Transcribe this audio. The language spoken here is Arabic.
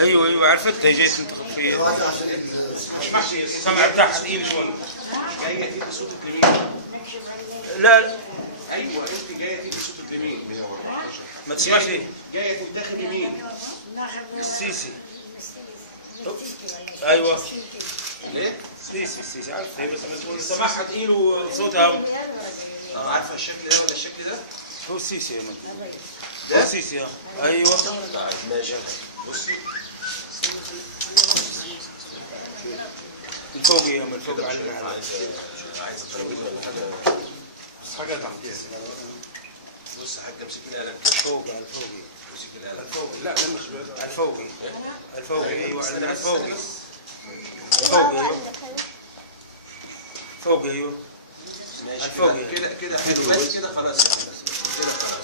ايوه ايوه عرفتها جاي تنتخب فيها. مش ماشي السمع بتاعها تقيل شوي. جايه تدي صوتك لمين؟ لا ايوه انت جايه تدي صوتك لمين؟ ما تسمعش ايه؟ جايه تنتخب مين؟ السيسي. ايوه ليه؟ السيسي عارف هي، بس سماعها تقيل وصوتها. عارفه الشكل ده ولا الشكل ده؟ هو السيسي يا من. ده؟ هو السيسي ايوه. طيب ماشي. بصي من فوق يا من فوق على عايز الترابيزه ولا حاجه؟ حاجه تحت. بص يا حاج امسك القلم كده. فوق على فوقي. امسك القلم. الفوقي لا لا مش على الفوقي. الفوقي ايوه على الفوقي. الفوقي ايوه. فوقي ايوه. ماشي الفوقي كده كده حلو بس كده خلاص يا حبيبي. كده خلاص.